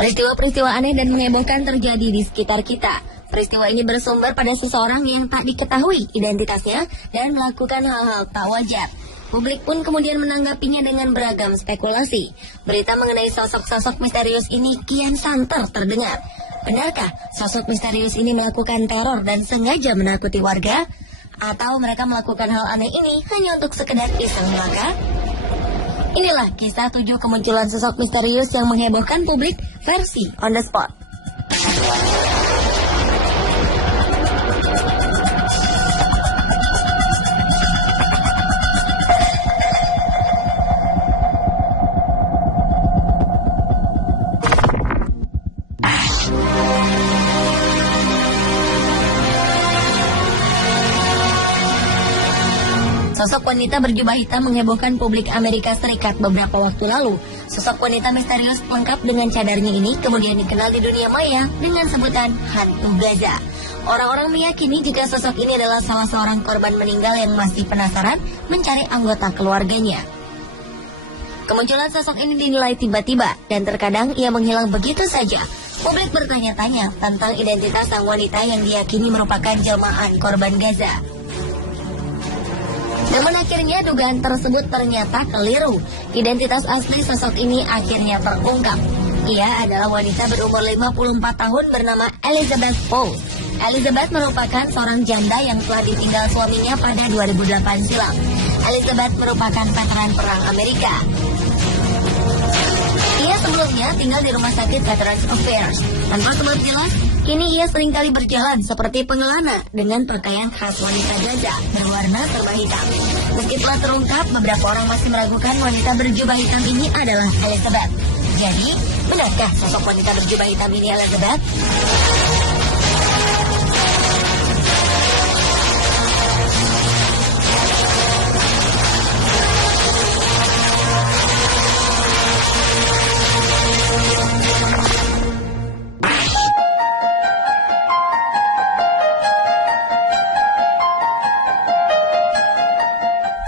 Peristiwa-peristiwa aneh dan menghebohkan terjadi di sekitar kita. Peristiwa ini bersumber pada seseorang yang tak diketahui identitasnya dan melakukan hal-hal tak wajar. Publik pun kemudian menanggapinya dengan beragam spekulasi. Berita mengenai sosok-sosok misterius ini kian santer terdengar. Benarkah sosok misterius ini melakukan teror dan sengaja menakuti warga? Atau mereka melakukan hal aneh ini hanya untuk sekedar iseng belaka? Inilah kisah 7 kemunculan sosok misterius yang menghebohkan publik versi On The Spot. Sosok wanita berjubah hitam menghebohkan publik Amerika Serikat beberapa waktu lalu. Sosok wanita misterius lengkap dengan cadarnya ini kemudian dikenal di dunia maya dengan sebutan hantu Gaza. Orang-orang meyakini jika sosok ini adalah salah seorang korban meninggal yang masih penasaran mencari anggota keluarganya. Kemunculan sosok ini dinilai tiba-tiba dan terkadang ia menghilang begitu saja. Publik bertanya-tanya tentang identitas sang wanita yang diyakini merupakan jelmaan korban Gaza. Namun akhirnya dugaan tersebut ternyata keliru. Identitas asli sosok ini akhirnya terungkap. Ia adalah wanita berumur 54 tahun bernama Elizabeth Paul. Elizabeth merupakan seorang janda yang telah ditinggal suaminya pada 2008 silam. Elizabeth merupakan veteran perang Amerika. Ia sebelumnya tinggal di rumah sakit Veterans Affairs. Tanpa sebab jelas, kini ia seringkali berjalan seperti pengelana dengan pakaian khas wanita Gaza berwarna serba hitam. Meski telah terungkap, beberapa orang masih meragukan wanita berjubah hitam ini adalah Elizabeth. Jadi, benarkah sosok wanita berjubah hitam ini Elizabeth?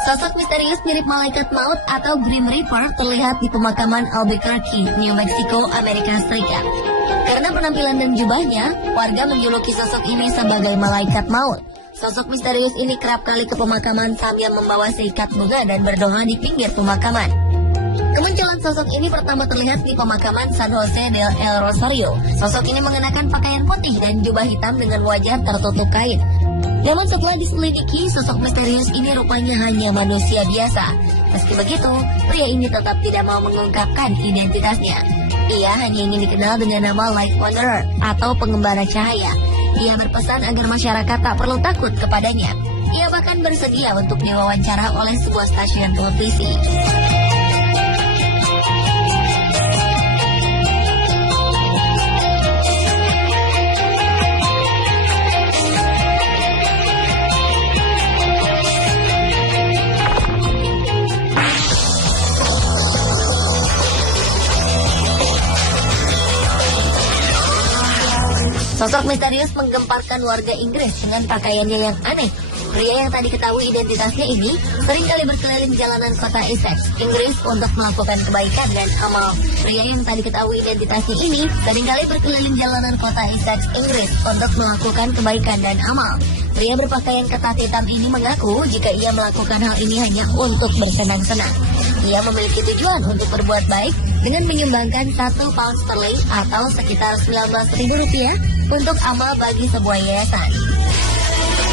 Sosok misterius mirip malaikat maut atau Grim Reaper terlihat di pemakaman Albuquerque, New Mexico, Amerika Serikat. Karena penampilan dan jubahnya, warga menjuluki sosok ini sebagai malaikat maut. Sosok misterius ini kerap kali ke pemakaman sambil membawa seikat bunga dan berdoa di pinggir pemakaman. Kemunculan sosok ini pertama terlihat di pemakaman San Jose del El Rosario. Sosok ini mengenakan pakaian putih dan jubah hitam dengan wajah tertutup kain. Namun setelah diselidiki, sosok misterius ini rupanya hanya manusia biasa. Meski begitu, pria ini tetap tidak mau mengungkapkan identitasnya. Ia hanya ingin dikenal dengan nama Light Wanderer atau pengembara cahaya. Ia berpesan agar masyarakat tak perlu takut kepadanya. Ia bahkan bersedia untuk diwawancara oleh sebuah stasiun televisi. Sosok misterius menggemparkan warga Inggris dengan pakaiannya yang aneh. Pria yang tadi diketahui identitasnya ini seringkali berkeliling jalanan kota Essex, Inggris untuk melakukan kebaikan dan amal. Pria yang tadi diketahui identitasnya ini seringkali berkeliling jalanan kota Essex, Inggris untuk melakukan kebaikan dan amal. Pria berpakaian ketat hitam ini mengaku jika ia melakukan hal ini hanya untuk bersenang-senang. Ia memiliki tujuan untuk berbuat baik dengan menyumbangkan 1 pound sterling atau sekitar Rp19.000 untuk amal bagi sebuah yayasan.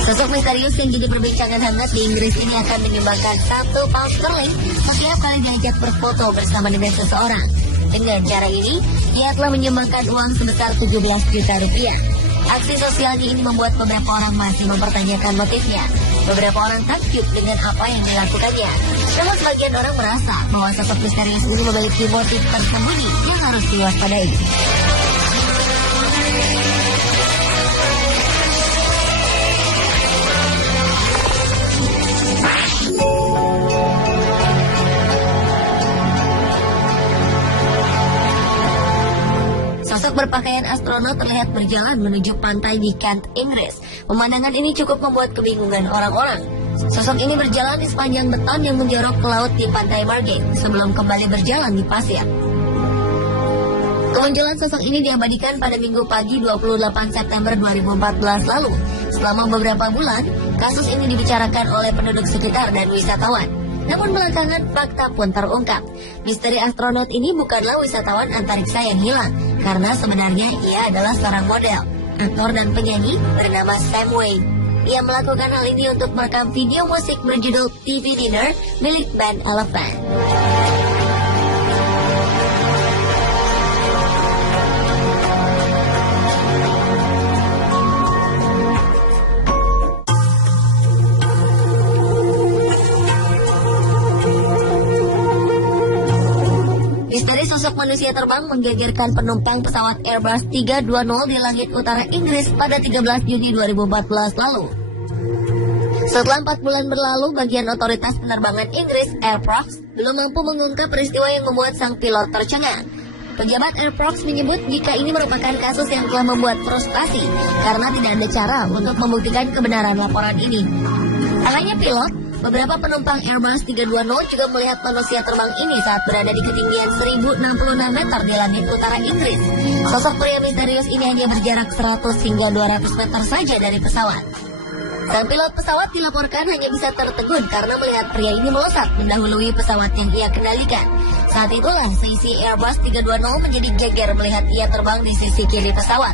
Sosok misterius yang jadi perbincangan hangat di Inggris ini akan menyumbangkan 1 pound sterling setiap kali diajak berfoto bersama dengan seseorang. Dengan cara ini, ia telah menyumbangkan uang sebesar 17 juta rupiah. Aksi sosialnya ini membuat beberapa orang masih mempertanyakan motifnya. Beberapa orang takjub dengan apa yang dilakukannya. Namun sebagian orang merasa bahwa sosok misterius ini memiliki motif tersembunyi yang harus diwaspadai. Sosok berpakaian astronot terlihat berjalan menuju pantai di Kent, Inggris. Pemandangan ini cukup membuat kebingungan orang-orang. Sosok ini berjalan di sepanjang beton yang menjorok ke laut di pantai Margate sebelum kembali berjalan di pasir. Kemunculan sosok ini diabadikan pada Minggu pagi 28 September 2014 lalu. Selama beberapa bulan, kasus ini dibicarakan oleh penduduk sekitar dan wisatawan. Namun belakangan fakta pun terungkap. Misteri astronot ini bukanlah wisatawan antariksa yang hilang, karena sebenarnya ia adalah seorang model, aktor dan penyanyi bernama Sam Wade. Ia melakukan hal ini untuk merekam video musik berjudul TV Dinner milik band Elephant. Misteri sosok manusia terbang menggegerkan penumpang pesawat Airbus 320 di langit utara Inggris pada 13 Juni 2014 lalu. Setelah 4 bulan berlalu, bagian otoritas penerbangan Inggris, Air France, belum mampu mengungkap peristiwa yang membuat sang pilot tercengang. Pejabat Air France menyebut jika ini merupakan kasus yang telah membuat frustasi karena tidak ada cara untuk membuktikan kebenaran laporan ini. Tak hanya pilot, beberapa penumpang Airbus 320 juga melihat manusia terbang ini saat berada di ketinggian 1066 meter di langit utara Inggris. Sosok pria misterius ini hanya berjarak 100 hingga 200 meter saja dari pesawat. Sang pilot pesawat dilaporkan hanya bisa tertegun karena melihat pria ini melesat mendahului pesawat yang ia kendalikan. Saat itulah seisi Airbus 320 menjadi geger melihat ia terbang di sisi kiri pesawat.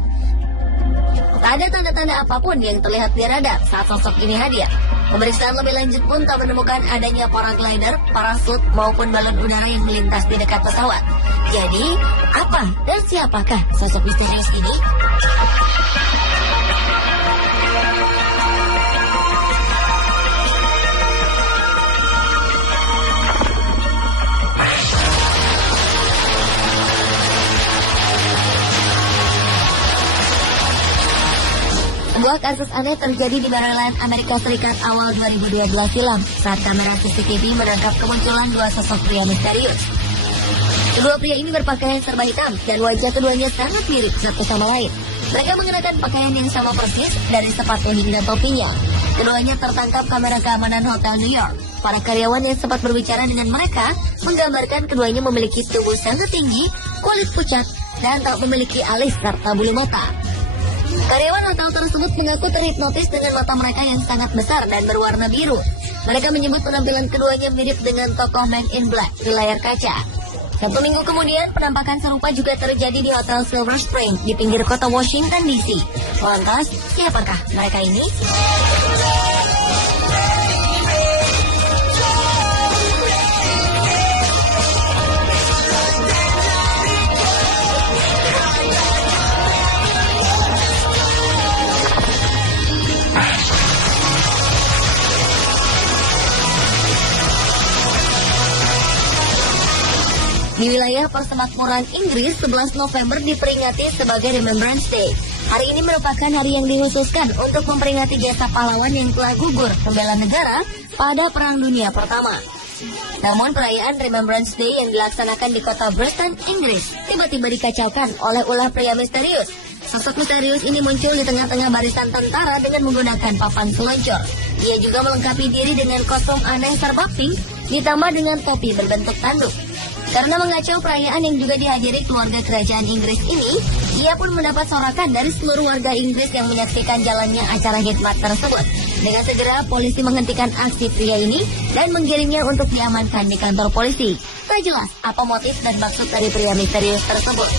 Tak ada tanda-tanda apapun yang terlihat di radar saat sosok ini hadir. Pemeriksaan lebih lanjut pun tak menemukan adanya paraglider, parasut maupun balon udara yang melintas di dekat pesawat. Jadi, apa dan siapakah sosok misterius ini? Sebuah kasus aneh terjadi di Maryland, Amerika Serikat awal 2012 silam saat kamera CCTV menangkap kemunculan dua sosok pria misterius. Kedua pria ini berpakaian serba hitam dan wajah keduanya sangat mirip satu sama lain. Mereka mengenakan pakaian yang sama persis dari sepatu hingga topinya. Keduanya tertangkap kamera keamanan Hotel New York. Para karyawan yang sempat berbicara dengan mereka menggambarkan keduanya memiliki tubuh sangat tinggi, kulit pucat, dan tak memiliki alis serta bulu mata. Karyawan hotel tersebut mengaku terhipnotis dengan mata mereka yang sangat besar dan berwarna biru. Mereka menyebut penampilan keduanya mirip dengan tokoh Man in Black di layar kaca. 1 minggu kemudian, penampakan serupa juga terjadi di Hotel Silver Spring di pinggir kota Washington DC. Lantas, siapakah mereka ini? Di wilayah persemakmuran Inggris, 11 November diperingati sebagai Remembrance Day. Hari ini merupakan hari yang dikhususkan untuk memperingati jasa pahlawan yang telah gugur membela negara pada Perang Dunia Pertama. Namun perayaan Remembrance Day yang dilaksanakan di kota Brighton, Inggris, tiba-tiba dikacaukan oleh ulah pria misterius. Sosok misterius ini muncul di tengah-tengah barisan tentara dengan menggunakan papan seluncur. Ia juga melengkapi diri dengan kostum aneh serba pink, ditambah dengan topi berbentuk tanduk. Karena mengacau perayaan yang juga dihadiri keluarga kerajaan Inggris ini, ia pun mendapat sorakan dari seluruh warga Inggris yang menyaksikan jalannya acara khidmat tersebut. Dengan segera, polisi menghentikan aksi pria ini dan menggiringnya untuk diamankan di kantor polisi. Tak jelas apa motif dan maksud dari pria misterius tersebut.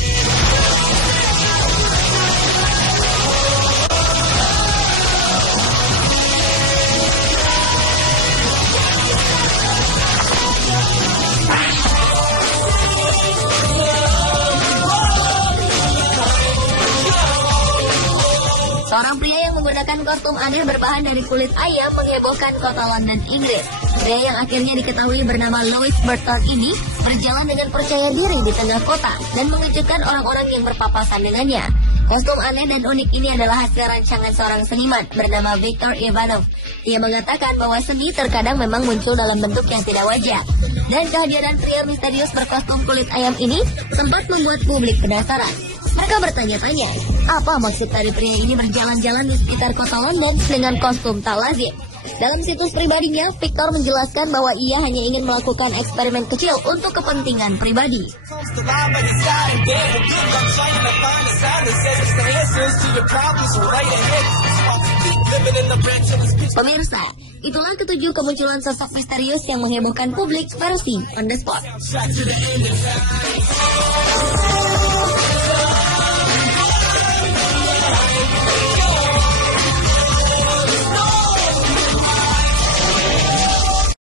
Seorang pria yang menggunakan kostum aneh berbahan dari kulit ayam menghebohkan kota London, Inggris. Pria yang akhirnya diketahui bernama Louis Burton ini berjalan dengan percaya diri di tengah kota dan mengejutkan orang-orang yang berpapasan dengannya. Kostum aneh dan unik ini adalah hasil rancangan seorang seniman bernama Victor Ivanov. Ia mengatakan bahwa seni terkadang memang muncul dalam bentuk yang tidak wajar. Dan kehadiran pria misterius berkostum kulit ayam ini sempat membuat publik penasaran. Mereka bertanya-tanya, apa maksud dari pria ini berjalan-jalan di sekitar kota London dengan kostum tak lazim? Dalam situs pribadinya, Victor menjelaskan bahwa ia hanya ingin melakukan eksperimen kecil untuk kepentingan pribadi. Pemirsa, itulah ketujuh kemunculan sosok misterius yang menghebohkan publik versi On The Spot.